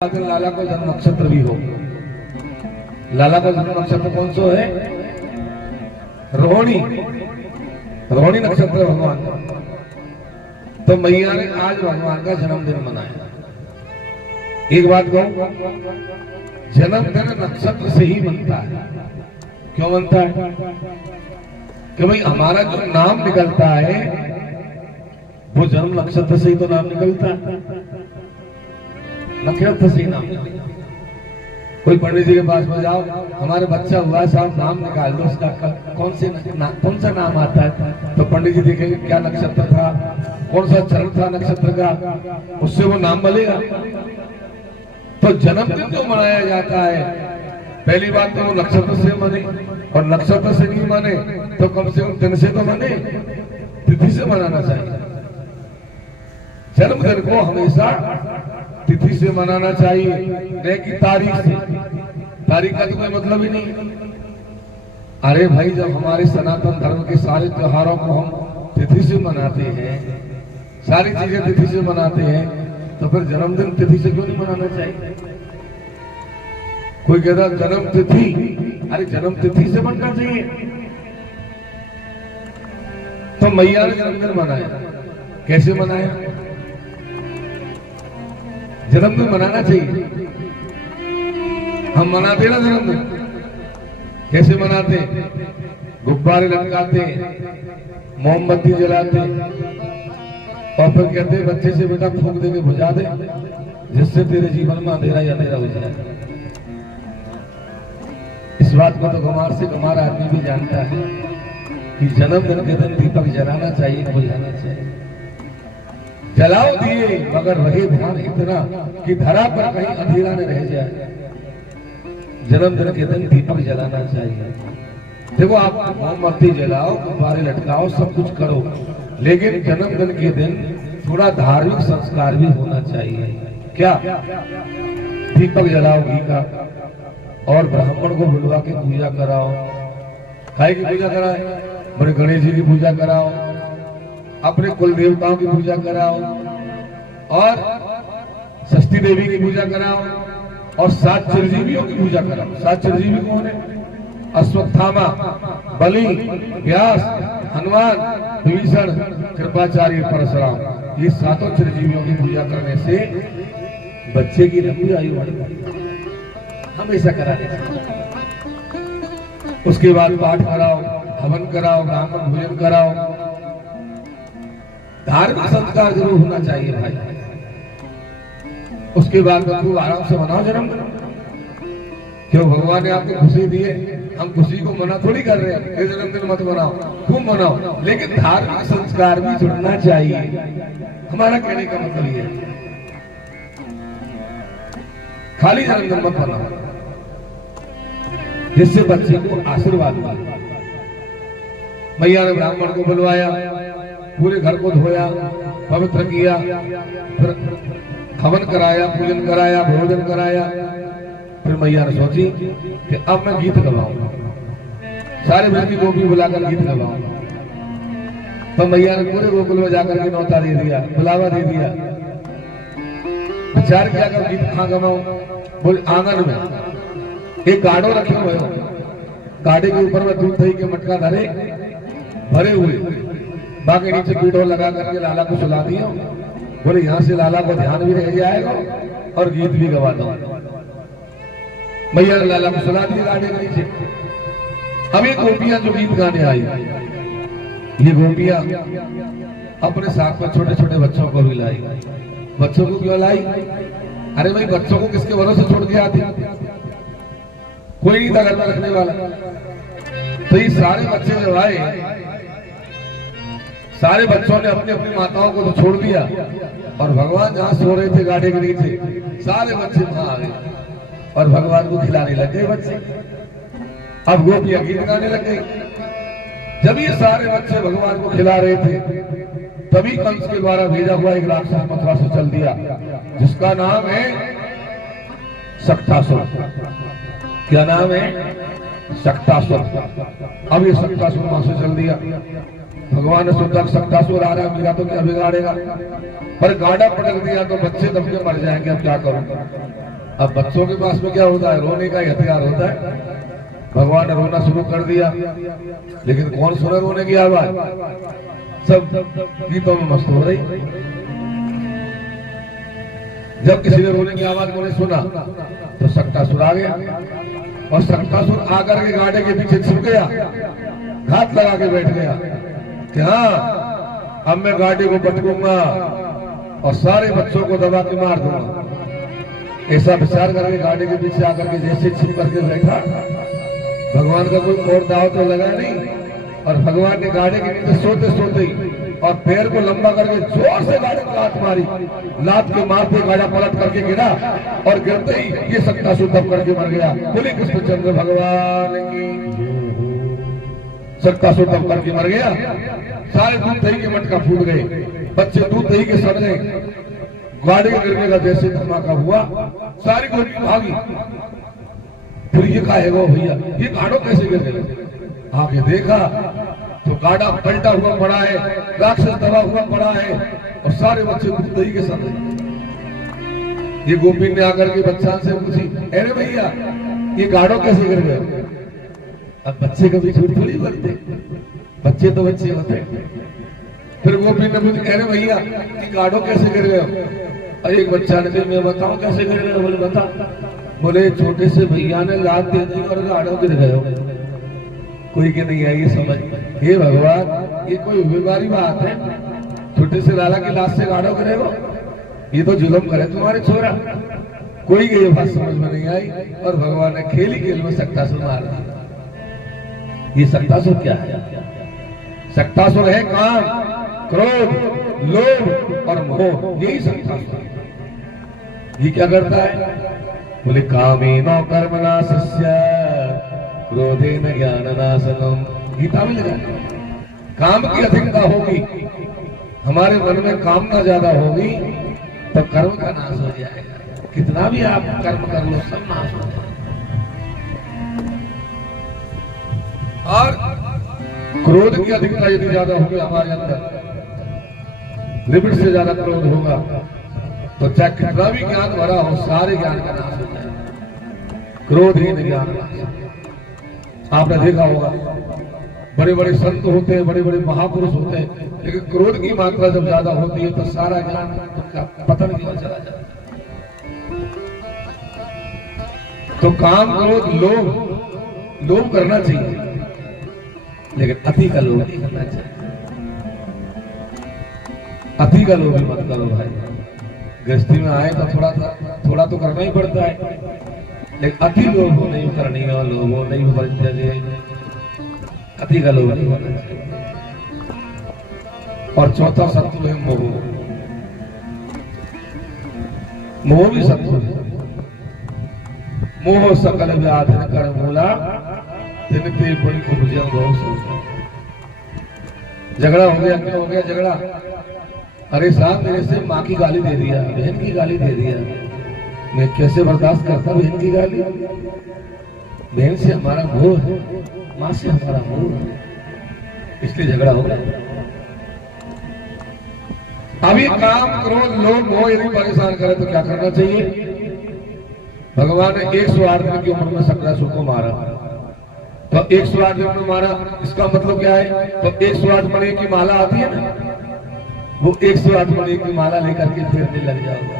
लाला को जन्म नक्षत्र भी हो। लाला का जन्म नक्षत्र कौन सा है? रोहिणी। रोहिणी नक्षत्र भगवान। तो मैया ने आज भगवान का जन्मदिन मनाया। एक बात कहूं, जन्मदिन नक्षत्र से ही बनता है। क्यों बनता है? कि भाई हमारा जो नाम निकलता है वो जन्म नक्षत्र से ही तो नाम निकलता है। नक्षत्र से नाम। कोई पंडित जी के पास में जाओ, हमारे बच्चा हुआ है साहब, नाम निकाल दो उसका, कौन सा नाम आता है? तो पंडित जी देखेंगे क्या नक्षत्र था, कौन सा चरण था नक्षत्र का, उससे वो नाम बनेगा। तो जन्मदिन जो मनाया जाता है, पहली बात तो वो नक्षत्र से मने, और नक्षत्र से नहीं मने तो कम से कम दिन से तो मने, तिथि से मनाना चाहिए। जन्मदिन को हमेशा तिथि से मनाना चाहिए, न कि तारीख से। तारीख का तो कोई मतलब ही नहीं। अरे भाई, जब हमारे सनातन धर्म के सारे त्योहारों को हम तिथि से मनाते हैं, सारी चीजें तिथि से मनाते हैं, तो फिर जन्मदिन तिथि से क्यों नहीं मनाना चाहिए? कोई कहता जन्म तिथि, अरे जन्म तिथि से बनना चाहिए। तो मैया ने जन्मदिन मनाया। कैसे मनाया? जन्मदिन मनाना चाहिए। हम मनाते ना जन्मदिन, कैसे मनाते? गुब्बारे लटकाते, मोमबत्ती जलाते, और फिर कहते बच्चे से बेटा फूंक दे के बुझा दे, जिससे तेरे जीवन में अंधेरा ही अंधेरा हो जाए। इस बात को तो गंवार से गंवार आदमी भी जानता है कि जन्मदिन के दिन दीपक जलाना चाहिए, बुझाना चाहिए। जलाओ दिए मगर रहे ध्यान इतना कि धरा पर कहीं अंधेरा न रह जाए। जन्मदिन के दिन दीपक जलाना चाहिए। देखो, आप मोमबत्ती जलाओ, गुब्बारे लटकाओ, सब कुछ करो, लेकिन जन्मदिन के दिन थोड़ा धार्मिक संस्कार भी होना चाहिए। क्या? दीपक जलाओ घी का, और ब्राह्मण को बुलवा के पूजा कराओ। काय की पूजा कराए? बड़े गणेश जी की पूजा कराओ, अपने कुल देवताओं की पूजा कराओ, और षष्ठी देवी की पूजा कराओ, और 7 चिरंजीवियों की पूजा कराओ। 7 चिरंजीवी कौन है? अश्वत्थामा, बलि, व्यास, हनुमान, विभीषण, कृपाचार्य, परशुराम। ये 7 चिरंजीवियों की पूजा करने से बच्चे की लंबी आयु बढ़ती है। हमेशा कराने चाहिए। उसके बाद पाठ कराओ, हवन कराओ, ब्राह्मण भोजन कराओ। धार्मिक संस्कार जरूर होना चाहिए भाई। उसके बाद खूब आराम से मनाओ जन्मदिन। क्यों? भगवान ने आपको खुशी दी है, हम खुशी को मना थोड़ी कर रहे हैं। ये जन्मदिन मत मनाओ, खूब मनाओ, लेकिन धार्मिक संस्कार भी जुड़ना चाहिए। हमारा कहने का मतलब ये है, खाली जन्मदिन मत मनाओ, जिससे बच्चे को आशीर्वाद मिले। मैया ने ब्राह्मण को बुलवाया, पूरे घर को धोया, पवित्र किया, फिर हवन कराया, पूजन कराया, भोजन कराया। फिर मैया ने सोची कि अब मैं गीत गवाऊंगा, सारे घर की गोपी बुलाकर गीत गवाऊंगा। तो मैया ने पूरे गोकुल में जाकर के न्योता दे दिया, बुलावा दे दिया। विचार किया कर गीत कहाँ गवाऊं? बोले आंगन में एक गाड़ो रखे हुए हो, गाड़े के ऊपर में दूध दही के मटका धरे भरे हुए, बाकी नीचे पीढ़ो लगा करके लाला को सुला दिया। बोले यहाँ से लाला को ध्यान भी रह जाएगा और गीत भी गवा दो। मैया ने लाला को सुला दिया गाड़े के नीचे। अब ये गोपियां जो गीत गाने आई, ये गोपियां अपने साथ में छोटे छोटे बच्चों को भी लाई। बच्चों को क्यों लाई? अरे भाई, बच्चों को किसके भरोसे छोड़ के आती? कोई नहीं था घर में रखने वाला। तो ये सारे बच्चे जो आए, सारे बच्चों ने अपनी अपनी माताओं को तो छोड़ दिया, और भगवान जहां सो रहे थे गाड़े के नीचे, सारे बच्चे वहां आ गए और भगवान को खिलाने लग गए बच्चे। अब गोपियां गीत गाने लग गई। जब ये सारे बच्चे भगवान को खिला रहे थे, तभी कंस के द्वारा भेजा हुआ एक राक्षस मथुरा से चल दिया, जिसका नाम है शक्तासुर। क्या नाम है? शक्तासुर। अब ये शक्तासुर वहां से चल दिया। भगवान ने सोचा शक्तासुर आ रहा है, मेरा तो क्या बिगाड़ेगा, पर गाड़ा पटक दिया तो बच्चे दब के मर जाएंगे, अब क्या करूं? अब बच्चों के पास में क्या होता है, रोने का ही हथियार होता है। भगवान ने रोना शुरू कर दिया, लेकिन कौन सुना रोने की आवाज, सब गीतों में मस्त हो रही। जब किसी ने रोने की आवाज को नहीं सुना तो सक्तासुर आ गया, और सक्तासुर आकर के गाड़े के पीछे छिप गया, हाथ लगा के बैठ गया कि हाँ अब मैं गाड़ी को पटकूंगा और सारे बच्चों को दबा के मार दूंगा। ऐसा विचार करके गाड़ी के पीछे आकर के जैसे छिप करके बैठा, भगवान का कोई और दाव तो लगा नहीं, और भगवान ने गाड़ी के नीचे सोते सोते ही और पैर को लंबा करके जोर से गाड़ी को लात मारी। लात के मारते गाड़ा पलट करके गिरा, और गिरते ही ये सक्तासुर दब करके मर गया। बोले कृष्णचंद्र भगवान की। सक्तासुर दब करके मर गया। सारे दूध दही के मटका फूट गए, बच्चे दूध दही के सड़ गए। गाड़ी के गिरने का जैसे धमाका हुआ, सारी गोली भागी। फिर ये कहेगा भैया ये गाड़ो कैसे गिर गए, आगे देखा तो गाड़ा पलटा हुआ पड़ा है, राक्षस दबा हुआ पड़ा है, और सारे बच्चे दूध दही के साथ। ये गोपी ने आकर के बच्चा से पूछी, अरे भैया ये गाड़ो कैसे गिर गए। अब बच्चे कभी झूठ थोड़ी बोलते, बच्चे तो बच्चे होते। फिर गोपी ने पूछा, अरे भैया ये गाड़ो कैसे गिर गए। और एक बच्चा ने मैं बताऊं कैसे गिर गए। बोले बता। बोले छोटे से भैया ने लात दे दी और गाड़ो गिर गए। कोई के नहीं आई समझ, हे भगवान ये कोई बीमारी बात है, छोटे से लाला की लाश से गाड़ो गिरेगा, ये तो जुल्म करे तुम्हारे छोरा। कोई की ये बात समझ में नहीं आई, और भगवान ने खेली खेल में सक्तासुर मार दिया। ये सक्तासुर क्या है, सक्तासुर है काम, क्रोध, लोभ और मोह, यही सक्तासुर। ये क्या करता है, बोले कामेनो कर्मनाशस्य क्रोधेन ज्ञाननाशनम। गीता में लगा, काम की अधिकता होगी, हमारे मन में कामना ज्यादा होगी तो कर्म का नाश हो जाएगा। कितना भी आप कर्म कर लो सब नाश हो जाएगा। और क्रोध की अधिकता यदि ज्यादा होगी हमारे अंदर, लिमिट से ज्यादा क्रोध होगा तो चाहे कितना भी ज्ञान भरा हो सारे ज्ञान का नाश हो जाएगा। क्रोधहीन ज्ञान नाश। आपने देखा होगा बड़े बड़े संत होते हैं, बड़े बड़े महापुरुष होते हैं, लेकिन क्रोध की मात्रा जब ज्यादा होती है तो सारा ज्ञान पतन की ओर चला जाता है। तो काम, क्रोध, लोभ करना चाहिए, लेकिन अति का लोभ नहीं करना चाहिए। अति का लोभ मत करो भाई। गृहस्थी में आए तो थोड़ा तो करना ही पड़ता है, लेकिन अति लोभ नहीं करनी है, लोभो नहीं परित्यजे, अति का लोभ नहीं होना चाहिए। और चौथा शत्रु है मोह। मोह भी शत्रु है। मोह सकल व्याधि कर मूला तिनते बड़ी उपजन बहुत सोच। झगड़ा हो गया, क्यों हो गया झगड़ा, अरे साहब मेरे से माँ की गाली दे दिया, बहन की गाली दे दिया, मैं कैसे बर्दाश्त करता बहन की गाली। बहन से हमारा मोह है, माँ से हमारा मोह है, इसलिए झगड़ा हो गया। अभी काम, क्रोध, लोभ, मोह यदि परेशान करे तो क्या करना चाहिए। भगवान ने 108 दिन की उम्र में सक्रासुर को मारा, तो 108 दिन में मारा, इसका मतलब क्या है, तो 108 मणि की माला आती है ना, वो 108 मणि की माला लेकर के फेरने लग जाओगे।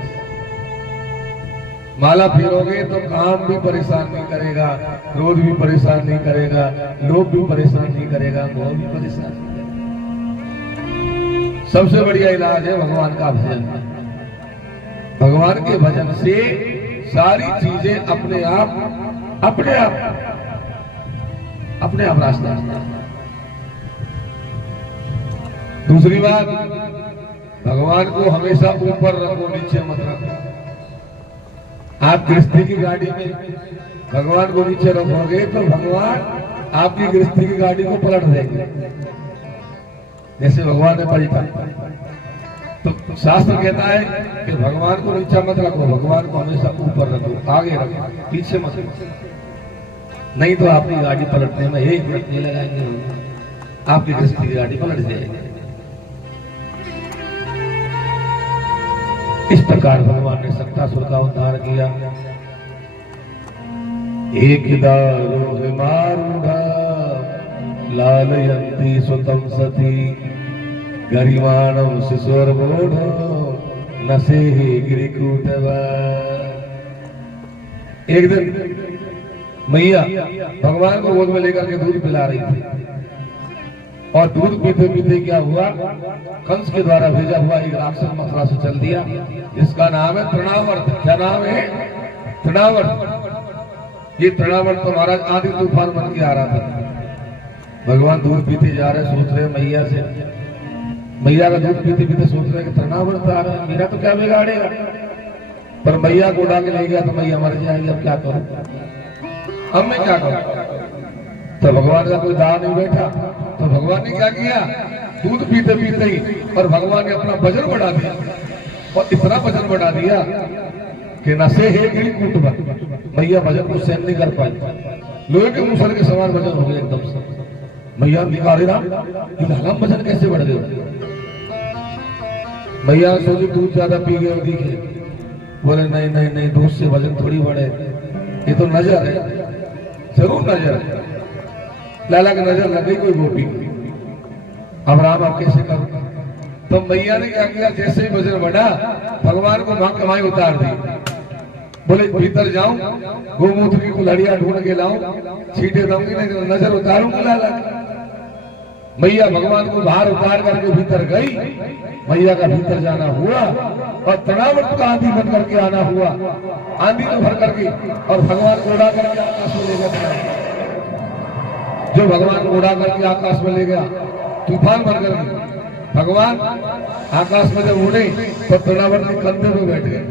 माला फेरोगे तो काम भी परेशान नहीं करेगा, क्रोध भी परेशान नहीं करेगा, लोभ भी परेशान नहीं करेगा, मोह भी परेशान नहीं करेगा। सबसे बढ़िया इलाज है भगवान का भजन। भगवान के भजन से सारी चीजें अपने आप रास्ता। दूसरी बात, भगवान को हमेशा ऊपर रखो, नीचे मत रखो। आप गृहस्थी की गाड़ी में भगवान को नीचे रखोगे तो भगवान आपकी गृहस्थी की गाड़ी को पलट देंगे, जैसे भगवान ने पलटा। तो शास्त्र कहता है कि भगवान को नीचा मत रखो, भगवान को हमेशा ऊपर रखो, आगे रखो, पीछे मत रखो, नहीं तो आपकी गाड़ी पलटने में 1 मिनट नहीं लगाएंगे, आपकी गृहस्थी की गाड़ी पलट जाएगी। इस प्रकार भगवान ने सक्तासुर का उद्धार किया। एक दारो मारूढ़ा लालयंती सुतम सती गरिमाणम शिशोर बोधो नसे गिरिकूटवा। एक दिन मैया भगवान को गोद में लेकर के दूध पिला रही थी और दूध पीते पीते क्या हुआ, कंस के द्वारा भेजा हुआ एक राक्षस मथुरा से चल दिया जिसका नाम है तृणावर्त। क्या नाम है? तृणावर्त। ये तृणावर्त तो महाराज आदि तूफान बन के आ रहा था। भगवान दूध पीते जा रहे, सोच रहे मैया से, मैया का दूध पीते पीते सोच रहे कि तृणावर्त आ रहा है, मेरा तो क्या बिगाड़ेगा। पर मैया को उड़ा के ले गया तो मैया मर जाएगी, अब क्या करूं, अब मैं क्या करूं। तो भगवान का कोई दाव नहीं बैठा, तो भगवान ने क्या किया, दूध पीते पीते ही और भगवान ने अपना वजन बढ़ा दिया और इतना वजन बढ़ा दिया कि नशे है गिरी कूटवा। मैया वजन को सहन नहीं कर पाई, लोहे के मूसल के समान वजन हो गया एकदम से। मैया निकाले ना वजन कैसे बढ़ गया। मैया सोची दूध ज्यादा पी गए दिखे, बोले नहीं नहीं नहीं, दूध से वजन थोड़ी बढ़े, ये तो नजर है, जरूर नजर है। लाला की नजर लग गई कोई गोपी, अब राम आप कैसे करो। तो मैया ने क्या किया, जैसे ही वजन बढ़ा भगवान को मां कमाई उतार दी। बोले भीतर जाऊं, गोमूत्र की कुल्हाड़ियां ढूंढ के लाऊं, छींटे दूंगी नहीं तो नजर उतारूंगी लाला। मैया भगवान को बाहर उतार करके भीतर गई, मैया का भीतर जाना हुआ और तृणावर्त का आंधी बन करके आना हुआ, आंधी को भर करके और भगवान को उड़ा करके आकाश में ले गया। जो भगवान को उड़ा करके आकाश में ले गया, तूफान बन करके भगवान आकाश में जब उड़े तो तृणावर्त के कंधे पे बैठ गए।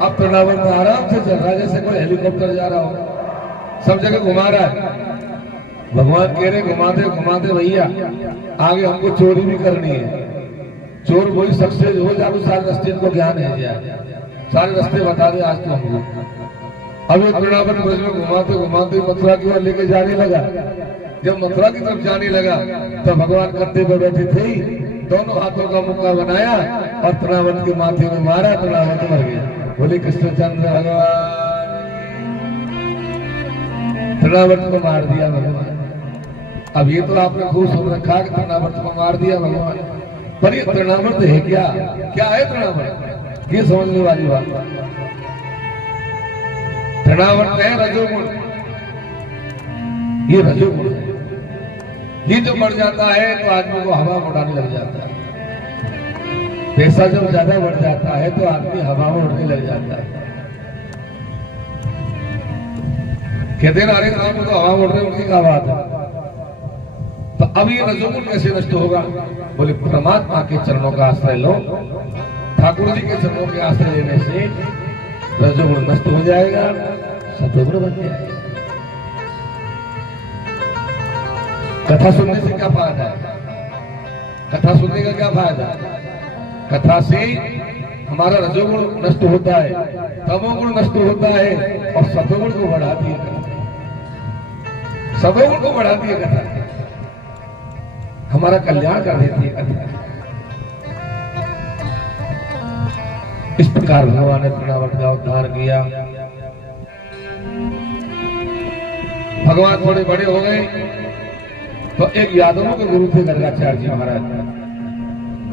अब तृणावर्त आराम से चल रहा है जैसे कोई हेलीकॉप्टर जा रहा हो, सब जगह घुमा रहा है। भगवान कह रहे घुमाते भैया, आगे हमको चोरी भी करनी है। चोर वही सक्सेस हो जाए, सारे रास्ते को ज्ञान है जाए, सारे रास्ते बता दे आज तो हमको। अब ये तृणावर्त ब्रज में घुमाते घुमाते मथुरा की ओर लेके जाने लगा। जब मथुरा की तरफ जाने लगा तो भगवान कंधे पर बैठे थे, दोनों हाथों का मुक्का बनाया और तृणावर्त के माथे में मारा, तृणावर्त मर गया। बोले कृष्णचंद्र भगवान, तृणावर्त को मार दिया भगवान। अब ये तो आपने खूब सुन रखा कि तृणावर्त को मार दिया भगवान, पर ये तृणावर्त है क्या, क्या है तृणावर्त, ये समझने वाली बात। तृणावर्त है रजोगुण, ये रजोगुण है। ये जो बढ़ जाता है तो आदमी को हवा उड़ाने लग जाता है। पैसा जब ज्यादा बढ़ जाता है तो आदमी हवा में उड़ने लग जाता है। कहते ना, अरे राम तो हवा उड़ रहे, उनकी क्या बात है। तो अब ये रजोगुण कैसे नष्ट होगा? बोले परमात्मा के चरणों का आश्रय लो, ठाकुर जी के चरणों के आश्रय लेने से रजोगुण नष्ट हो जाएगा, सतोगुण बन जाएगा। कथा सुनने से क्या फायदा है? कथा सुनने का क्या फायदा? कथा से हमारा रजोगुण नष्ट होता है, तमोगुण नष्ट होता है और सतोगुण को बढ़ाती है कथा, सतोगुण को बढ़ाती है कथा, हमारा कल्याण कर देती है कथा। इस प्रकार भगवान ने तृणावर्त का उद्धार किया। भगवान थोड़े बड़े हो गए तो एक यादवों के गुरु थे गर्गाचार्य जी महाराज।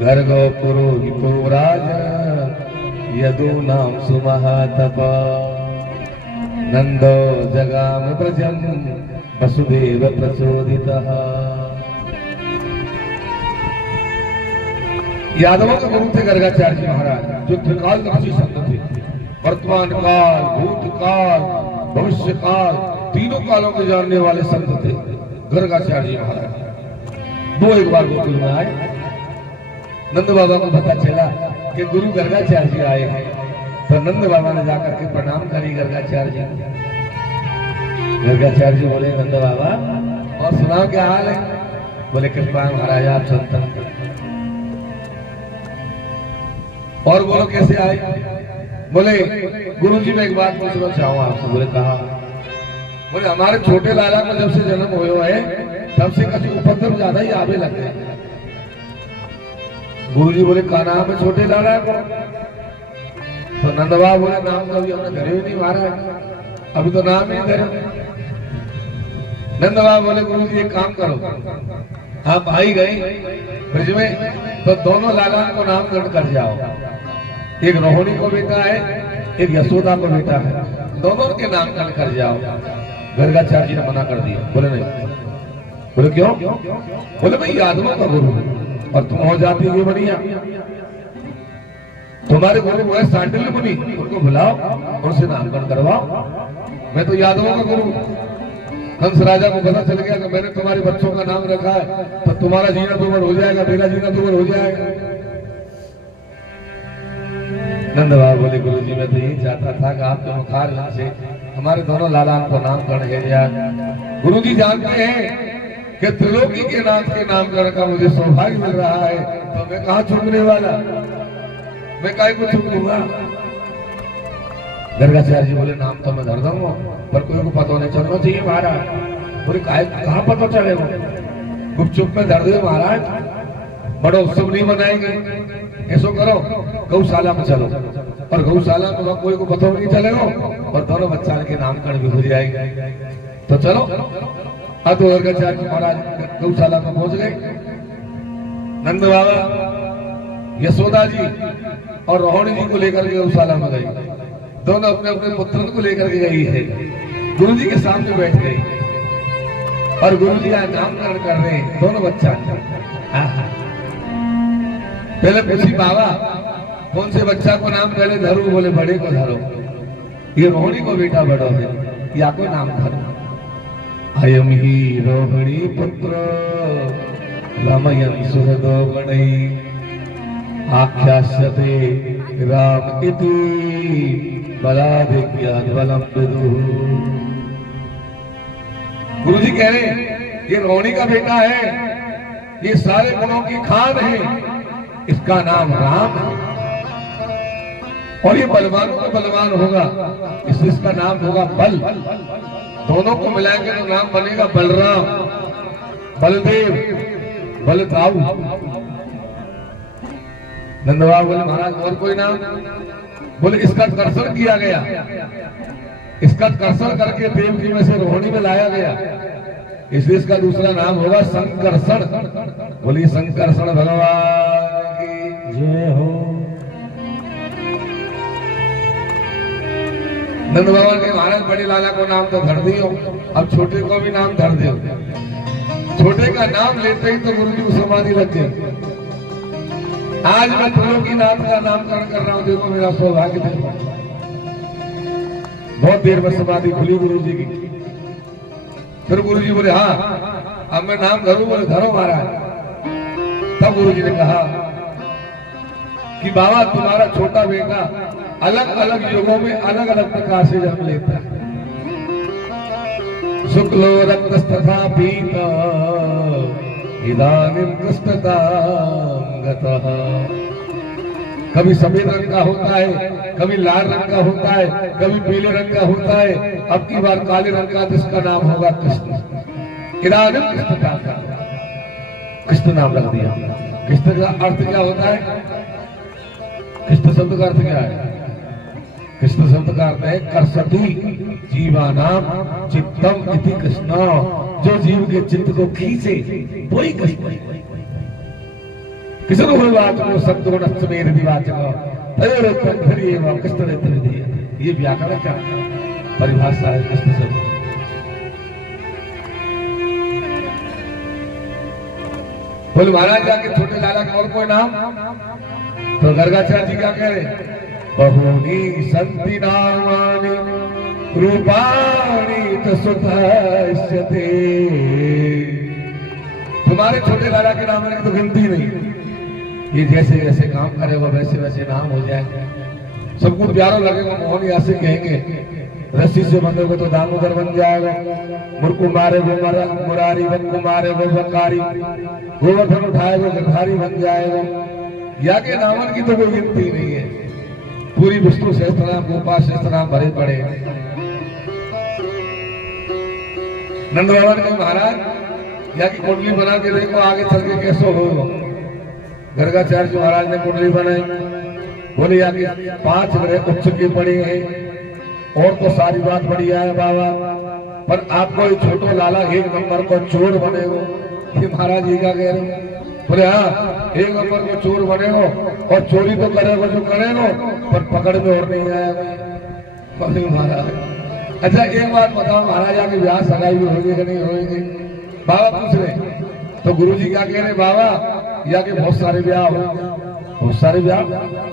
गर्गो पुरोहितो राज यदु नाम सुमहातपा, नंदो जगाम ब्रजम वसुदेव प्रचोदितः। यादवों के गुरु थे गर्गाचार्य जी महाराज, जो त्रिकालदर्शी संत थे। वर्तमान काल, भूतकाल, भविष्य काल, तीनों कालों के जानने वाले संत थे गर्गाचार्य जी महाराज। वो एक बार गोकुल में आए, नंद बाबा को पता चला कि गुरु गर्गाचार्य जी आए हैं, तो नंद बाबा ने जाकर के प्रणाम करी गर्गाचार्य जी। गर्गाचार्य जी बोले, नंद बाबा और सुनाओ क्या हाल है? बोले कृपा महाराज आप संतन। और बोलो कैसे आए? बोले गुरु जी मैं एक बात पूछना चाहूँ आपसे। बोले कहा? बोले हमारे छोटे लाला को जब से जन्म हुआ है तब से कभी उपद्रव ज्यादा ही आवे लग गए। गुरु जी बोले का नाम है छोटे लाला को? तो नंदबाबा बोले नाम तो अभी हमने धरे भी नहीं मारा है, अभी तो नाम नहीं धरे। नंद बाबा बोले गुरु जी एक काम करो, आप आई गए ब्रज में तो दोनों लाला को नामकरण कर जाओ। एक रोहिणी को बेटा है, एक यशोदा को बेटा है, दोनों के नामकरण कर जाओ। गर्गाचार्य जी ने मना कर दिया, बोले नहीं। बोले क्यों? बोले भाई यादवों का गुरु और तुम हो जाती हो बढ़िया, तुम्हारे गुरु है सांडिल्य मुनि, उनको बुलाओ, उनसे नामकरण करवाओ। मैं तो यादवों का गुरु। हंस राजा को पता चल गया कि मैंने तुम्हारे बच्चों का नाम रखा है तो तुम्हारा जीना दुबर हो जाएगा, मेरा जीना दुबर हो जाएगा। नंद बाबा बोले गुरु जी मैं तो यही चाहता था कि आपके मुखार से हमारे दोनों लाला को नामकरण किया जाए। गुरु जी जानते हैं कि त्रिलोकी के नाथ के नामकरण का मुझे सौभाग्य मिल रहा है, तो मैं कहाँ चूकने वाला, मैं काय को चूक लूंगा। गर्गाचार्य जी बोले नाम तो मैं धर दूंगा पर कोई को पता नहीं चलना चाहिए महाराज। बोले कहाँ पता चलेगा, गुपचुप में धर दे महाराज, बड़ा उत्सव नहीं मनाएंगे। ऐसो करो गौशाला में चलो, और गौशाला में कोई को पता नहीं चलेगा और दोनों बच्चा के नामकरण भी हो जाएगा। तो चलो अब तो गर्गाचार्य महाराज गौशाला में पहुंच गए। नंद बाबा यशोदा जी और रोहिणी जी को लेकर के गौशाला में गई, दोनों अपने अपने पुत्र को लेकर के गई है। गुरु जी के सामने बैठ गई और गुरु जी नामकरण कर रहे हैं दोनों बच्चा। पहले पूछी बाबा कौन से बच्चा को नाम पहले धरो? बोले बड़े को धरो, ये रोहिणी को बेटा बड़ो है, या को नाम धरो। अयम ही रोहिणी पुत्र रमयन सुहृदो गणै आख्यास्यते राम इति बलादिज्ञान बलम विदुः। गुरु जी कह रहे हैं ये रोहिणी का बेटा है, ये सारे गुणों की खान है, इसका नाम राम है और ये बलवान का बलवान होगा, इसलिए इसका नाम होगा बल। दोनों को मिलाएंगे तो नाम बनेगा बलराम, बलदेव, बलदाऊ। नंद बाबा बोले महाराज और कोई नाम? बोले इसका कर्षण किया गया, इसका कर्षण करके देव जी में से रोहिणी में लाया गया, इसलिए इसका दूसरा नाम होगा संकर्षण। बोलिए संकर्षण भगवान की जय हो। नंद बाबा के महाराज बड़े लाला को नाम तो धर दियो, अब छोटे को भी नाम धर दियो। छोटे का नाम लेते ही तो गुरु जी को समाधि लग गई। आज मैं त्रिलोकीनाथ का नामकरण कर रहा हूँ, देखो मेरा सौभाग्य देखो। बहुत देर में समाधि खुली गुरु जी की। फिर गुरु जी बोले हाँ अब मैं नाम धरूं? बोले धरो महाराज। तब गुरु जी ने कहा कि बाबा तुम्हारा छोटा बेटा अलग अलग युगों में अलग अलग प्रकार से जन्म लेता है। शुक्लो रक्तस्तथा पीता इदानीं कृष्णतां गतः। कभी सफेद रंग का होता है, कभी लाल रंग का होता है, कभी पीले रंग का होता है, अब की बार काले रंग का, जिसका नाम होगा कृष्ण। इदानीं कृष्णतां गतः, कृष्ण नाम रख दिया। कृष्ण का अर्थ क्या होता है? कृष्ण शब्द का अर्थ क्या है? कृष्ण शब्द का अर्थ है कर्षति जीवानाम चित्तम इति कृष्ण। जो जीव के चित्त को खींचे वही कृष्ण। कृष्ण वाचको सद्गुण समेत विवाचक कृष्ण। ये व्याकरण का परिभाषा है कृष्ण शब्द। बोले महाराज जाके छोटे लाला का और कोई नाम? तो गर्गाचार्य जी क्या कह रहे? बहूनि सन्ति नामानि रूपाणि तसुतास्यते। तुम्हारे छोटे लाला के नाम की तो गिनती नहीं। ये जैसे जैसे काम करेगा वैसे वैसे नाम हो जाएंगे। सबको प्यारा लगेगा, मोहन यहाँ से कहेंगे। रस्सी से बंधोगे तो दामोदर बन जाएगा, मुर्को मारेगो मुरारी, वन को मारेगो बकारी, गोवर्धन उठाएगो गधारी बन जाएगा। या के नामन की तो कोई गिनती नहीं है। पूरी विष्णु सहस्त्रनाम गोपाल सहस्त्रनाम भरे पड़े। नंद बाबा ने कहा महाराज या की कुंडली बना के देखो आगे चल के कैसो होगा। गर्गाचार्य महाराज ने कुंडली बनाई। बोले या कि 5 ग्रह उच्च के पड़े हैं, और तो सारी बात बढ़िया है बाबा, पर आपको ये छोटो लाला एक नंबर को चोर बनेगो। ये महाराज जी का कह रहे हो? बोले हाँ, एक नंबर को चोर बनेगो और चोरी तो करेगो जो करेगो, पर पकड़ में और नहीं आएगा। महाराज अच्छा एक बात बताओ, महाराजा की ब्याह सगाई भी होगी कि नहीं होगी? बाबा पूछ रहे तो गुरुजी क्या कह रहे? बाबा या के बहुत सारे ब्याह हो, बहुत सारे ब्याह?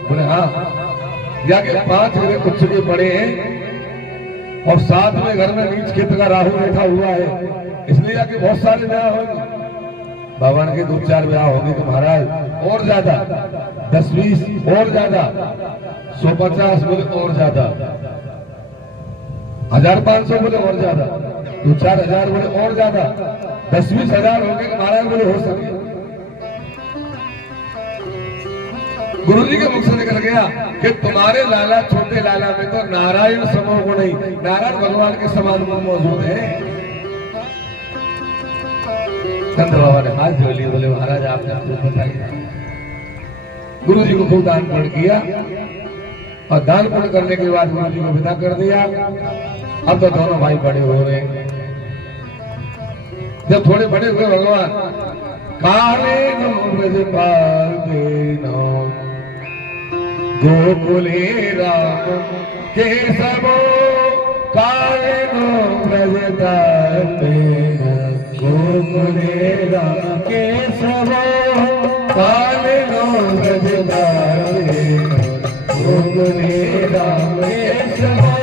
बोले हाँ, या के 5 उच्च के बड़े हैं और साथ में घर में नीच खेत का राहु बैठा हुआ है, इसलिए जाके बहुत सारे ब्याह होंगे। बाबा के 2-4 ब्याह होंगे तो महाराज और ज्यादा, 10-20 और ज्यादा, 150 बोले और ज्यादा, 1500 बोले और ज्यादा, 2-4 हजार बोले और ज्यादा, 10-20 हजार होंगे तो महाराज बोले हो सके। गुरुजी के मुख से निकल गया कि तुम्हारे लाला छोटे लाला में तो नारायण समो को नहीं, नारायण भगवान के समान गुण मौजूद है। संत बाबा ने हाथ जोड़ लिए, बोले महाराज आपने खुद बताइए। गुरुजी को खूब दान पुण्य किया और दान पुण्य करने के बाद गुरुजी को विदा कर दिया। अब तो दोनों भाई बड़े हो रहे हैं। जब थोड़े बड़े हुए भगवान काले नो ब्रजपाल नो गोकुले राम केशवो, काले नो ब्रजपाल गोकुले राम केशवो, काले नो ब्रजपाल गोकुले राम केशवो।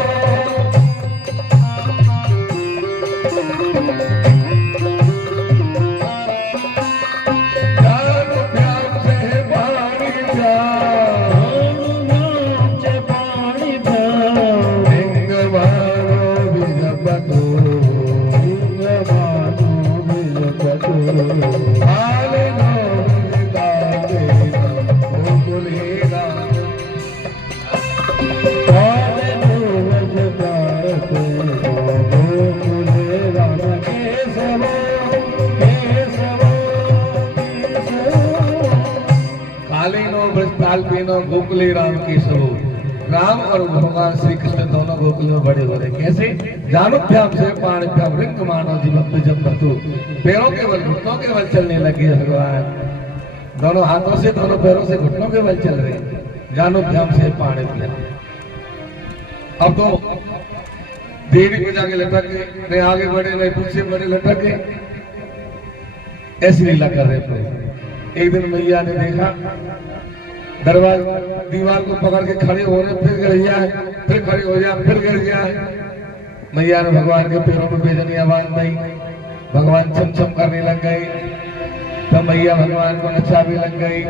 गोकुले राम केशव, राम और भगवान श्री कृष्ण दोनों गोकुल में बड़े हो रहे। कैसे? जानुभ्याम से पाणिभ्याम रिंग मानो जीवन जब बतू, पैरों के बल घुटनों के बल चलने लगे भगवान, दोनों हाथों से दोनों पैरों से घुटनों के बल चल रहे। जानुभ्याम से पाणिभ्याम। अब तो देवी को जाके लटक गए, नहीं आगे बढ़े नहीं पीछे बढ़े, लटक गए, ऐसी लीला कर रहे थे। एक दिन मैया ने देखा दरबार दीवार को पकड़ के खड़े हो रहे, फिर गिर जाए, फिर खड़े हो जाए, फिर गिर जाए। मैया ने भगवान के पैरों में बेजनी आवाज दी, भगवान चमचम करने लग गए। तो मैया भगवान को नचाने लग गई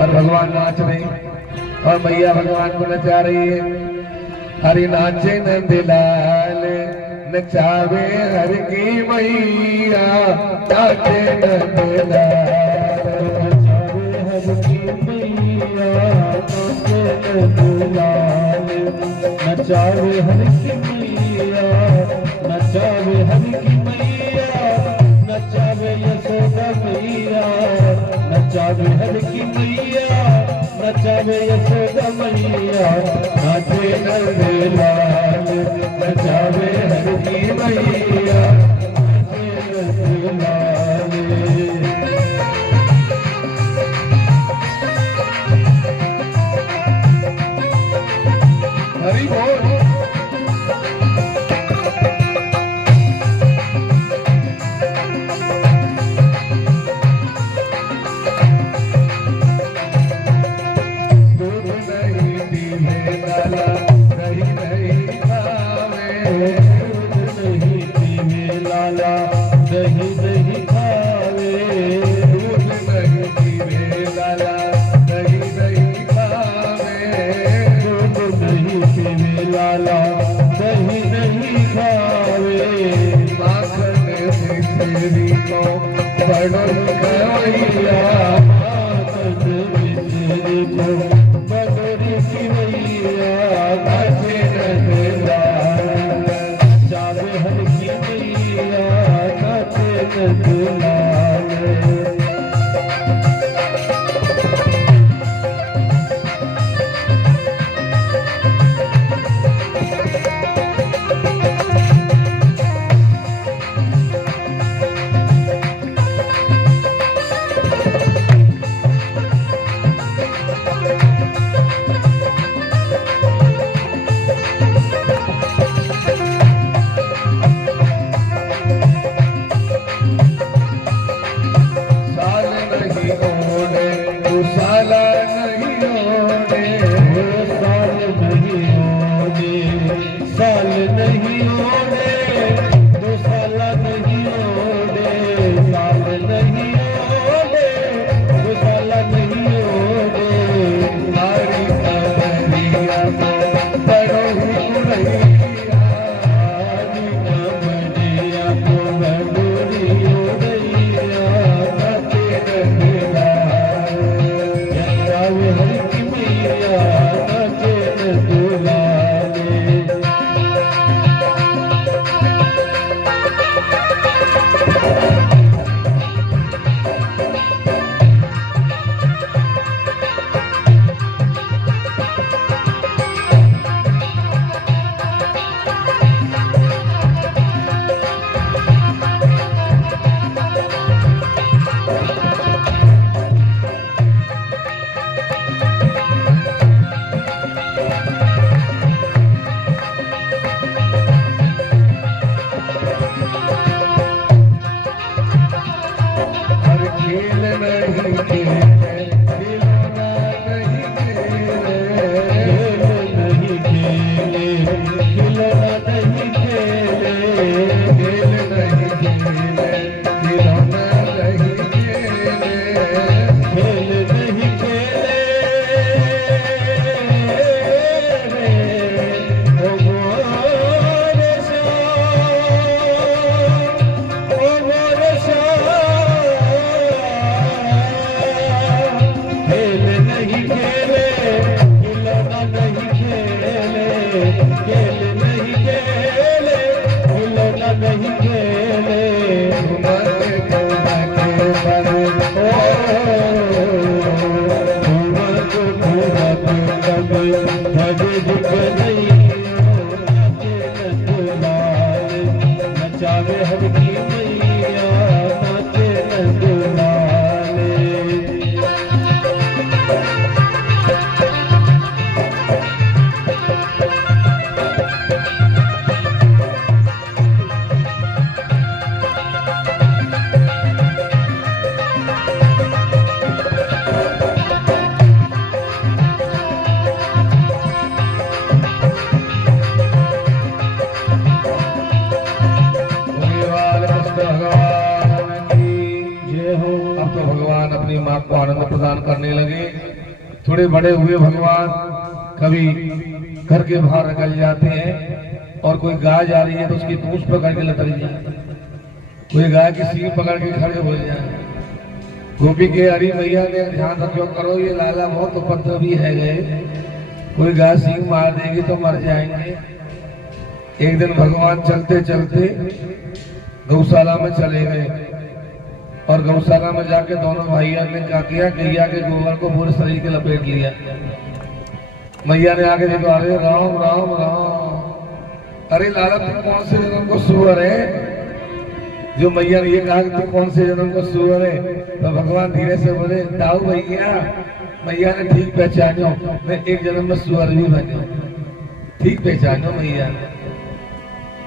और भगवान नाच रही और मैया भगवान को नचा रही है। हरि नाचे नंदलाल नचावे हर की मैया, नाचे नंदलाल नचावे हर की मैया, नचावे हर की मैया, नचावे यशोदा मैया, नचावे हर की मैया, नचावे यशोदा मैया, नाचे नंदलाल नचावे हर की मैया, नाचे नंदलाल। हरि बोल। दूध नहीं पीवे लाला, दही नहीं खावे, दूध नहीं पीवे लाला, दही नहीं खावे, दूध नहीं पीवे लाला, दही नहीं खावे, दूध नहीं पीवे लाला, दही नहीं खावे, माखन से तेरी को बड़न खवैया, माखन से तेरी को बड़री की मैया, नाचे नंदलाल नचावे हर की मैया, नाचे नंदलाल। नहीं ओढ़े, 2 साल नहीं ओढ़े, साल नहीं ओढ़े, 2 साल नहीं ओढ़े, नारी कमरिया को बड़ो ही उड़ैया, नारी कमरिया को बड़ो ही उड़ैया, नाचे रंगला जावे हर की मैया, नाचे रंगला करने लगे। थोड़े बड़े हुए भगवान कभी घर के बाहर निकल जाते हैं और कोई गाय जा रही है तो उसकी पूंछ पकड़ के लटक जाए, कोई गाय की सींग पकड़ के खड़े हो जाए। गोपी के हरी मैया ने ध्यान रखो करो, ये लाला बहुत उपद्रवी है गए, कोई गाय सींग मार देगी तो मर जाएंगे। एक दिन भगवान चलते चलते गौशाला में चले गए और गौशाला में जाके दोनों भाइयों ने क्या किया, गैया के गोबर को पूरे शरीर के लपेट लिया। मैया ने आके देखो, अरे राम राम राम, अरे लाला तुम कौन से जन्म को सुअर है? जो मैया ने ये कहा कि तुम कौन से जन्म को सुअर है, तो भगवान धीरे से बोले, ताऊ भैया, मैया ने ठीक पहचानो, मैं एक जन्म में सुअर भी बनो, ठीक पहचानो मैया।